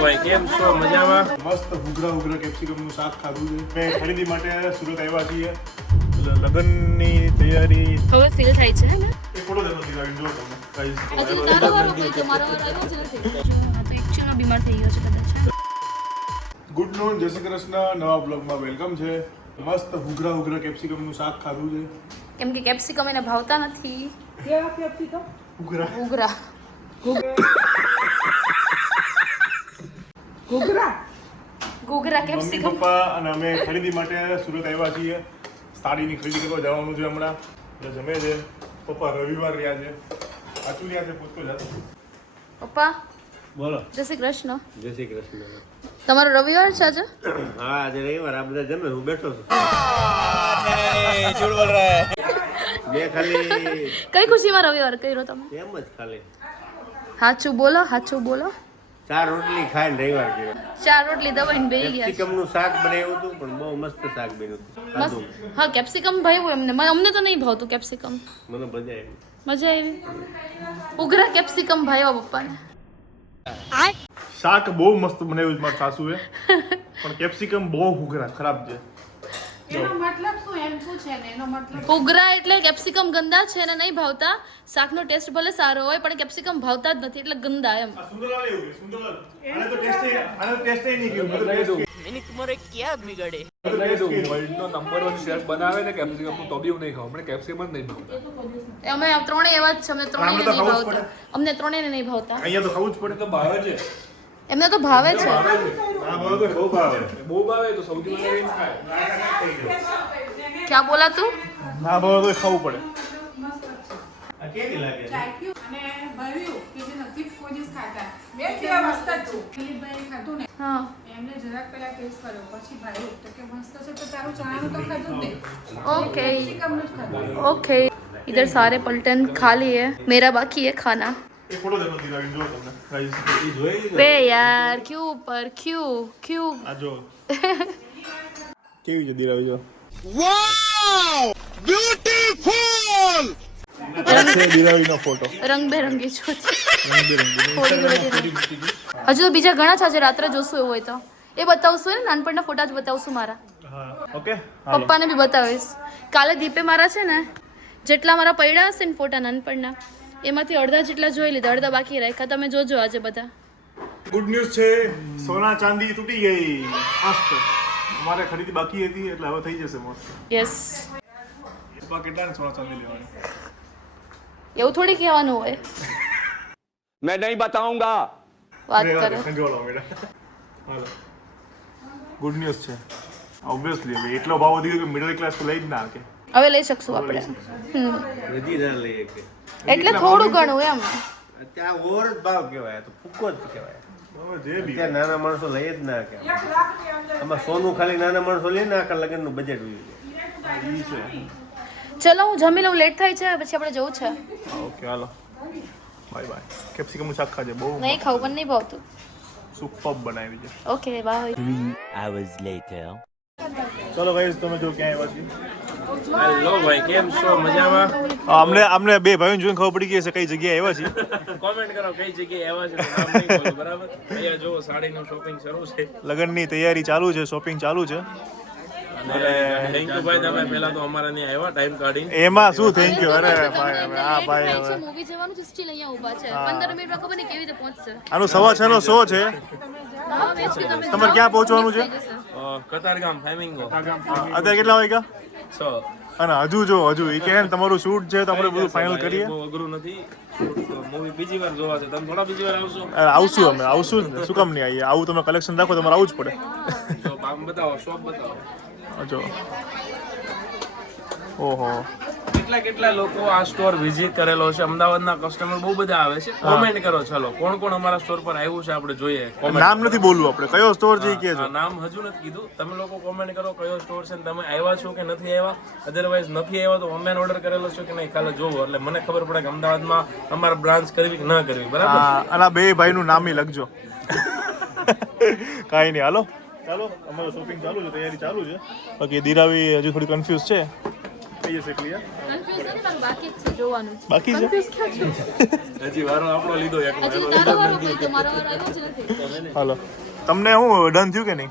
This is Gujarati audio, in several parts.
ભાઈ કેમ છો મજામાં? મસ્ત ઉઘરા કેપ્સિકમનું શાક ખાધું છે. મેં ખરીદી માટે સુરત આવ્યા છીએ. લગ્નની તૈયારી હવે ફીલ થાય છે ને એ ફોટો દેતો દીધા જો તમને ગાઈસ. હજુ તારો વારો કોઈ તો મારો વારો આવ્યો જ નથી જો આ તો એકચ્યુઅલી બીમાર થઈ ગયો છે કદાચ ગુડ નોન જય શ્રી કૃષ્ણ. નવા બ્લોગમાં વેલકમ છે. મસ્ત ઉઘરા કેપ્સિકમનું શાક ખાધું છે. કેમ કે કેપ્સિકમ એને ભાવતા નથી ઉઘરા ઉગરા ગુગરા મમ્મી કેપ્સિકમ પપ્પા અને અમે ખરીદી માટે સુરત આવ્યા છીએ. સાડીની ખરીદી કરવા જવાનું છે હમણાં. એટલે જમે છે. પપ્પા રવિવાર રહ્યા છે. સાચું રહ્યા છે પૂછતો જતો. પપ્પા બોલો. જય શ્રી કૃષ્ણ. જય શ્રી કૃષ્ણ. તમારો રવિવાર છે આજે હા આજે રવિવાર આ બધા જમે હું બેઠો છું. બે ખાલી કઈ ખુશીમાં રવિવાર કર્યો તમે એમ જ ખાલી સાચું બોલો 4 રોટલી ખાઈને રવિવાર કર્યો. 4 રોટલી દબાઈને બેહી ગયા છે. કેપ્સિકમનું શાક બનાવ્યું હતું પણ બહુ મસ્ત શાક બન્યું હતું. મસ્ત હા કેપ્સિકમ ભાવ્યું અમને તો નહીં ભાવતું કેપ્સિકમ મને મજા આવી. મજા આવી ઉગરા કેપ્સિકમ ભાવ્યા પપ્પાને શાક બહુ મસ્ત બનાવ્યું છે મારા સાસુએ. પણ કેપ્સિકમ બહુ ઉઘરા ખરાબ છે. ઉગરા એટલે કેપ્સિકમ ગંદા છે અને નહીં ભાવતા. શાકનો ટેસ્ટ ભલે સારો હોય પણ કેપ્સિકમ ભાવતા જ નથી એટલે ગંદા એમ. સુંદરલાલ એવું કે સુંદરલાલ આને તો ટેસ્ટ નહીં કર્યું. मैंने तुम्हारे क्या बिगाड़े વર્લ્ડનો નંબર 1 શેફ બનાવે ને કેપ્સિકમનું તો બી હું નહીં ખાઉં. મને કેપ્સિકમ જ નહીં ભાવતા. અમે ત્રણેય એવા જ છે અમને ત્રણેયને નહીં ભાવતા અમને ત્રણેયને નહીં ભાવતા અહીંયા તો ખાવું જ પડે. તો ભાવે છે, એમને તો ભાવે છે આ ભાવ તો બહુ ભાવે. બહુ ભાવે તો સૌથી વધારે એ જ ખાય. ક્યાં બોલા તું આ ભાવ તો ખાવું પડે. આ કેવી લાગે? અને ભર્યું કે જે નથી કોઈ દિવસ ખાતા બે જેવા મસ્ત જ છે દિલીપભાઈ ખાધું ને હા એમને જરાક પહેલા ટેસ્ટ કર્યો પછી ભાઈ તો કે મસ્ત છે તો તારું ચણાનું તો ખાધું જ નહીં ओके કેપ્સિકમનું જ ખાધું ओके इधर सारे पलटन खा लिए मेरा बाकी है खाना એ ફોટો દેતો દીધા જો તમને ગાઈસ. ઈ જોઈ લીધું? बे यार क्यों पर क्यों આ જો કેવી છે દીરાવી જો. દીરાવીનો ફોટો रंग बेरंगी छोटी હજુ તો બીજા ઘણા છે આજે રાત્રે જોશું એવું હોય તો એ બતાવશું ને નાનપણના ફોટા જ બતાવશું મારા હા ઓકે પપ્પાને બી બતાવીશ કાલે દીપે મારા છે ને જેટલા મારા પડ્યા હશે ને ફોટા નાનપણના એમાંથી અડધા જેટલા જોઈ લીધા અડધા બાકી રાખ્યા તમે જોજો આજે બધા ગુડ ન્યૂઝ છે. સોના ચાંદી તૂટી ગઈ. મસ્ત. અમારે ખરીદી બાકી હતી એટલે હવે થઈ જશે મસ્ત. યસ પપ્પા કેટલાને સોના ચાંદી લેવાની? એવું થોડી કહેવાનું હોય मैं नहीं बताऊंगा વાત કરે સંજોળો મેડમ. હાલો ગુડ ન્યૂઝ છે. ઓબ્વિયસલી હવે એટલો ભાવ વધી ગયો કે મિડલ ક્લાસ તો લઈ જ ના શકે. હવે લઈ શકશું આપણે હજી ના લઈએ કે એટલે થોડું ઘણું એમ ત્યાં ઓવર જ ભાવ કહેવાય. આ તો ફૂકો જ કહેવાય. હવે જે બી ત્યાં નાના માણસો લઈ જ ના કે આમાં સોનું ખાલી નાના માણસો લઈ ને આખા લગ્નનું બજેટ હોય ઈ છે. ચલો હું જમી લઉં લેટ થાય છે પછી આપણે જવું છે ઓકે હાલો બાય બાય. કેપ્સિકમનું શાક ખાજે. બહુ નહીં ખાવું પણ નહીં ભાવતું સુપર બનાવી છે. ઓકે બાય ચલો ગાઈસ તમે જો ક્યાં આવ્યા છીએ. હેલો ભાઈ કેમ છો મજામાં? અમને બે ભાઈઓને જોઈને ખબર પડી ગઈ છે કઈ જગ્યાએ આવ્યા છીએ. કોમેન્ટ કરો કઈ જગ્યાએ આવ્યા છે નામ નહીં બોલો બરાબર. અહીંયા જો સાડીનું શોપિંગ શરૂ છે લગ્નની તૈયારી ચાલુ છે. શોપિંગ ચાલુ છે. અને થેન્ક યુ ભાઈ તમે પહેલા તો અમારા ત્યાં આવ્યા ટાઈમ કાઢીને. એમાં શું થેન્ક યુ. અરે ભાઈ હવે આ ભાઈ હવે મૂવી જવાનું છે સ્ટીલ અહીંયા ઊભા છે 15 મિનિટમાં ખબર નહીં કેવી રીતે પહોંચશે આનું 6:30 નો શો છે. હા વેચ કે તમે તમારે ક્યાં પહોંચવાનું છે? કતારગામ ફ્લેમિંગો અત્યારે કેટલા વાગ્યા? 6. અને હજુ એ કહે ને તમારું શૂટ છે તો આપણે બધું ફાઇનલ કરીએ. બહુ અઘરું નથી. મૂવી બીજી વાર જોવા છે તમે થોડા બીજી વાર આવશો. અમે આવશું જ ને. શું કામ નહીં આવીએ? આવું તમે કલેક્શન રાખો તમારે આવવું જ પડે. જો આમ બતાવો શોપ બતાવો. જો ઓહો કેટલા લોકો આ સ્ટોર વિઝિટ કરેલો છે. અમદાવાદના કસ્ટમર બહુ બધા આવે છે. કોમેન્ટ કરો ચાલો કોણ અમારા સ્ટોર પર આવ્યું છે આપણે જોઈએ. નામ નથી બોલવું આપણે. કયો સ્ટોર છે કે હા, નામ હજુ નથી કીધું. તમે લોકો કોમેન્ટ કરો કયો સ્ટોર છે ને તમે આવ્યા છો કે નથી આવ્યા. અધરવાઇઝ નથી આવ્યા તો ઓનલાઈન ઓર્ડર કરેલો છે કે નહીં કાલે જોવો એટલે મને ખબર પડે કે અમદાવાદમાં અમારે બ્રાન્ચ કરવી કે ન કરવી. બરાબર. અને બે ભાઈનું નામ લખજો. કાંઈ નહીં હાલો ચાલો અમારું શોપિંગ ચાલુ છે. તૈયારી ચાલુ છે. બાકી દીરાવી હજુ થોડી કન્ફ્યુઝ છે. થઈ જશે ક્લિયર. કન્ફ્યુઝ નથી મારું બાકી જ છે જોવાનું છે બાકી છે? કન્ફ્યુઝ ક્યાં છું હજી વારો આપણો લીધો એક હજી તારો વારો કોઈ તો મારો વારો આવ્યો જ નથી હાલો તમને શું ડન થયું કે નહીં?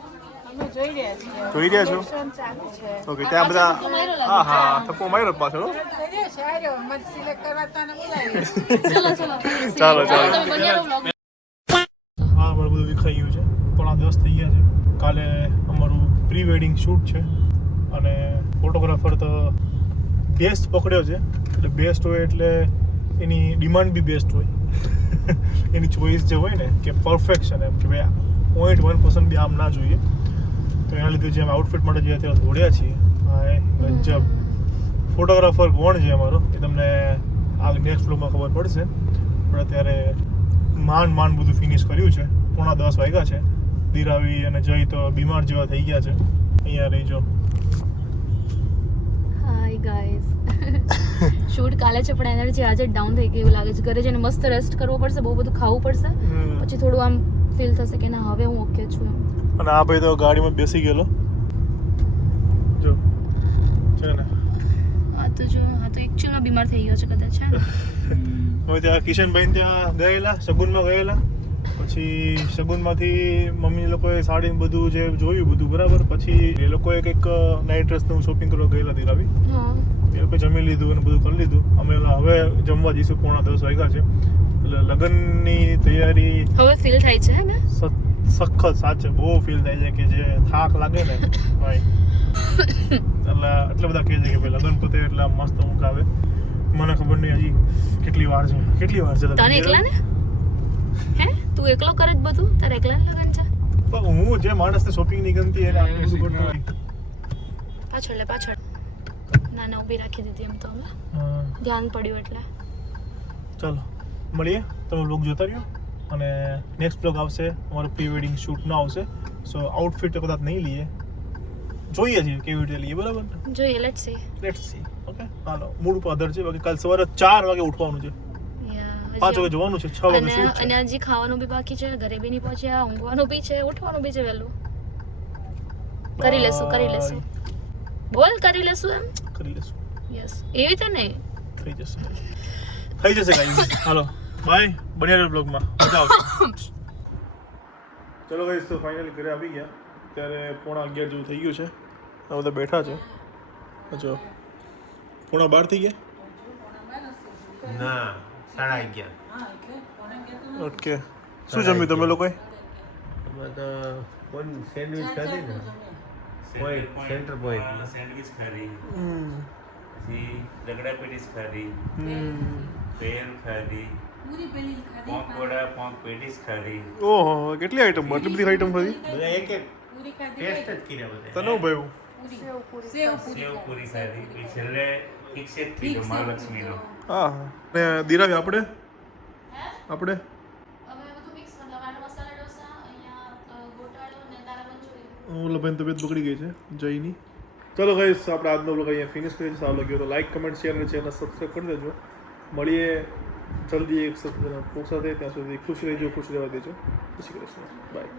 અમે જોઈ રહ્યા છીએ જોઈ રહ્યા છો? ઓપ્શન ચાલુ છે ઓકે ત્યાં બધા તો માર્યો લાગે હા હા થપ્પો માર્યો પાછળ હો. થઈ રહ્યો છે આર્યો મત સિલેક્ટ કરવા તને બોલાવી ચલો ચલો ચાલો, ચાલો. તમે બન્યા રહો vlog. હા પણ બધું વિખાઈ ગયું છે. પોણા 10 થઈ ગયા છે. કાલે અમારું પ્રી વેડિંગ શૂટ છે અને ફોટોગ્રાફર તો બેસ્ટ પકડ્યો છે. એટલે બેસ્ટ હોય એટલે એની ડિમાન્ડ બી બેસ્ટ હોય. એની ચોઈસ જે હોય ને કે પરફેક્શન એમ કે ભાઈ 0.1% બી આમ ના જોઈએ. તો એના લીધે જે અમે આઉટફિટ માટે જે અત્યારે દોડ્યા છીએ હા ગજબ. ફોટોગ્રાફર કોણ છે અમારો એ તમને આ નેક્સ્ટ ફ્લોમાં ખબર પડશે. પણ અત્યારે માંડ બધું ફિનિશ કર્યું છે. પોણા 10 વાગ્યા છે. ધીરાવી અને જય તો બીમાર જેવા થઈ ગયા છે. અહીંયા રહીજો. હાય ગાઈઝ શૂટ કાલે છે પણ એનર્જી આજે ડાઉન થઈ ગઈ એવું લાગે છે. ઘરે જઈને મસ્ત રેસ્ટ કરવો પડશે, બહુ બધું ખાવું પડશે, પછી થોડું આમ ફીલ થશે કે ના હવે હું ઓકે છું એમ. અને આ ભાઈ તો ગાડીમાં બેસી ગયેલો જો છે ને. આ તો એકચ્યુઅલમાં બીમાર થઈ ગયો છે કદાચ છે ને. હવે ત્યાં કિશનભાઈ ત્યાં ગયેલા સગુનમાં ગયેલા. પછી સગુનમાંથી મમ્મી લોકોએ સાડી બધું જે જોયું બધું બરાબર. પછી એ લોકોએ કંઈક નાઇટ ડ્રેસનું શોપિંગ કરવા ગયેલા ધીરાવી. હા એ લોકો જમી લીધું અને બધું કરી લીધું. અમે હવે જમવા જઈશું. પોણા 10 વાગ્યા છે. એટલે લગ્નની તૈયારી હવે ફીલ થાય છે હે ને. સખત સાચે બહુ ફીલ થાય છે કે જે થાક લાગે ને ભાઈ એટલે બધા કહે છે કે ભાઈ લગ્ન પતે એટલે આમ મસ્ત ઊંઘ આવે. મને ખબર નહીં હજી કેટલી વાર છે લગ્ન. તને એકલા ને હે તું એકલો કરે જ બધું? તારે એકલા લગન છે? પણ હું જે માણસને શોપિંગ નહીં ગમતી એને આ બધું કરતો હોય. પાછળ ના ના ઊભી રાખી દીધી એમ તો હવે હા ધ્યાન પડ્યું એટલે. ચાલો મળીએ. તમે બ્લોગ જોતા રહ્યો અને નેક્સ્ટ બ્લોગ આવશે અમારો પ્રી વેડિંગ શૂટનો આવશે. સો આઉટફિટ તો કદાચ નહીં લઈએ, જોઈએ છીએ કેવી રીતે લઈએ બરાબર ને. જોઈએ let's see. Let's see. Okay hello mood ઉપર આધાર છે. બાકી કાલ સવારે 4 વાગે ઉઠવાનું છે, 5 વાગે જોવાનું છે, 6 વાગે શૂટ છે. અને હજી ખાવાનું બી બાકી છે, ઘરે બી નહીં પહોંચ્યા, ઊંઘવાનું બી છે, ઉઠવાનું બી છે વહેલું. કરી લેશું બોલ કરી લેશું એમ કરી લેશું. યસ એવી રીતે નહીં થઈ જશે ગાઈસ. Hello by. બન્યા રહો બ્લોગમાં, મજા આવશે. ચલો ગાઈસ તો ફાઇનલી ઘરે આવી ગયા. ત્યારે પોણા 11 જેવું થઈ ગયું છે. હવે બધા બેઠા છે. જો પોણા 12 થઈ ગયા ના 11:30. ઓકે. શું જમ્યું તમે લોકોએ? અમે તો કોણ સેન્ડવિચ ખાધી ને પોઈન્ટ સેન્ટર પોઈન્ટ સેન્ડવિચ ખાધી, પછી રગડા પેટીસ ખાધી, ભેળ ખાધી, પોંક વડા પોંક પેટીસ ખાધી. ઓહો કેટલી આઈટમ, આટલી બધી આઈટમ ખાધી. બધા એક ટેસ્ટ જ કર્યા બધા. તને હું ભાઈ સેવ પૂરી ખાધી, પછી છેલ્લે ફિક્સેટ થઈ ગયો મહાલક્ષ્મીનો. હા ને દિરાવી આપણે હવે બધું મિક્સ મતલબ આનો મસાલા ઢોસા અહીંયા ગોટાળો ને તારા મંચુરિયન. ઓલા ભાઈની તબિયત બગડી ગઈ છે જયની. ચલો ગાઈસ આપણે આજનો બ્લોગ અહીંયા ફિનિશ કરીએ. સારો લાગ્યો તો લાઈક કમેન્ટ શેર અને ચેનલ સબસ્ક્રાઈબ કરી દેજો. મળીએ જલ્દી એક સાથે ત્યાં સુધી ખુશ રહેજો, ખુશ રહેવા દેજો. જય શ્રી કૃષ્ણ. બાય.